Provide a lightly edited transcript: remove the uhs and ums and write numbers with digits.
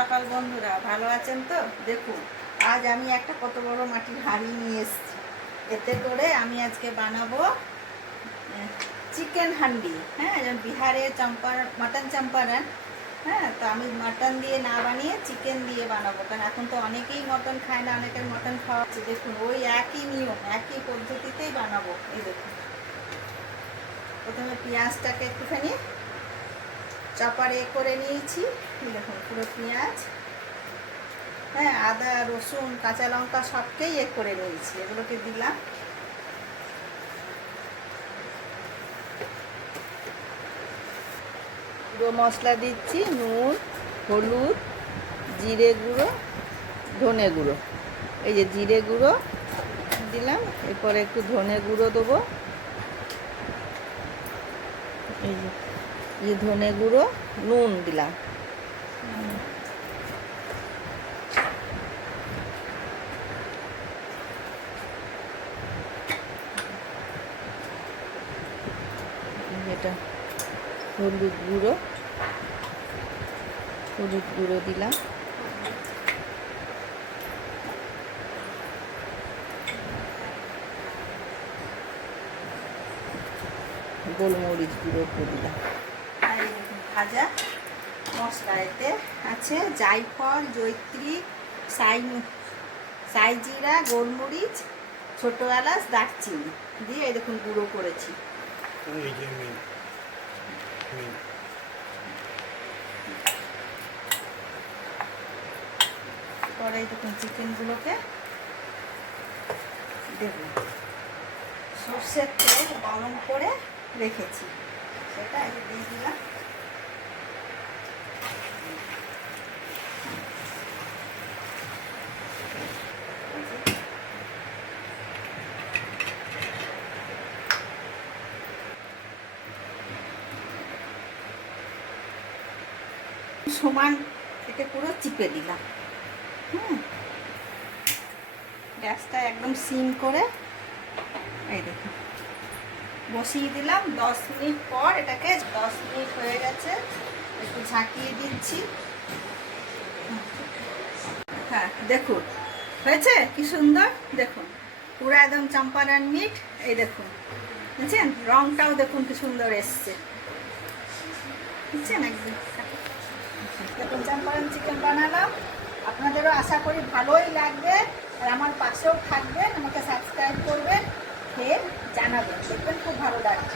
সকাল বন্ধুরা, ভালো আছেন তো? দেখুন, আজ আমি একটা কত বড় মাটির হাঁড়ি নিয়ে এসেছি। এতে করে আমি আজকে বানাবো চিকেন হান্ডি। হ্যাঁ, যেমন বিহারে মাটন চম্পারন। হ্যাঁ, তো আমি মাটন দিয়ে না বানিয়ে চিকেন দিয়ে বানাবো, কারণ এখন তো অনেকেই মটন খায় না, অনেকের মটন খাওয়া হচ্ছে। দেখুন, ওই একই নিয়ম, একই পদ্ধতিতেই বানাবো। এই দেখুন, প্রথমে পেঁয়াজটাকে একটুখানি চপারে করে নিয়েছি। দেখুন, পুরো পেঁয়াজ, হ্যাঁ, আদা রসুন কাঁচা লঙ্কা সবকেই করে নিয়েছি, এগুলোকে দিলাম। গুঁড়ো মশলা দিচ্ছি, নুন, হলুদ, জিরে গুঁড়ো, ধনে গুঁড়ো। এই যে জিরে গুঁড়ো দিলাম, এরপরে একটু ধনে গুঁড়ো দেবো। এই যে ধনে গুঁড়ো, নুন দিলাম। এটা হলুদ গুঁড়ো দিলাম। গোলমরিচ গুঁড়ো দিলাম। আর এই দেখুন ভাজা মশলা, এতে আছে জায়ফল, জয়িত্রী, সাই জিরা, গোলমরিচ, ছোট এলাচ, দারচিনি দিয়ে এই দেখুন গুঁড়ো করেছি। পরে এই দেখুন চিকেনগুলোকে দেবো। সর্ষের তেল গরম করে রেখেছি, সেটা দিয়ে দিলাম। সমান থেকে পুরো চিপে দিলাম। গ্যাসটা একদম সিম করে এই দেখুন বসিয়ে দিলাম। 10 মিনিট পর এটাকে, 10 মিনিট হয়ে গেছে, একটু ঝাঁকিয়ে দিচ্ছি। হ্যাঁ দেখুন হয়েছে কি সুন্দর। দেখুন পুরো একদম চম্পারন মিট। এই দেখুন, বুঝছেন, রংটাও দেখুন কি সুন্দর এসছে, বুঝছেন। একদম দেখুন চম্পারন চিকেন বানালাম। আপনাদেরও আশা করি ভালোই লাগবে। আর আমার পাশেও থাকবেন, আমাকে সাবস্ক্রাইব করবেন, খেয়ে জানাবেন, দেখবেন খুব ভালো লাগবে।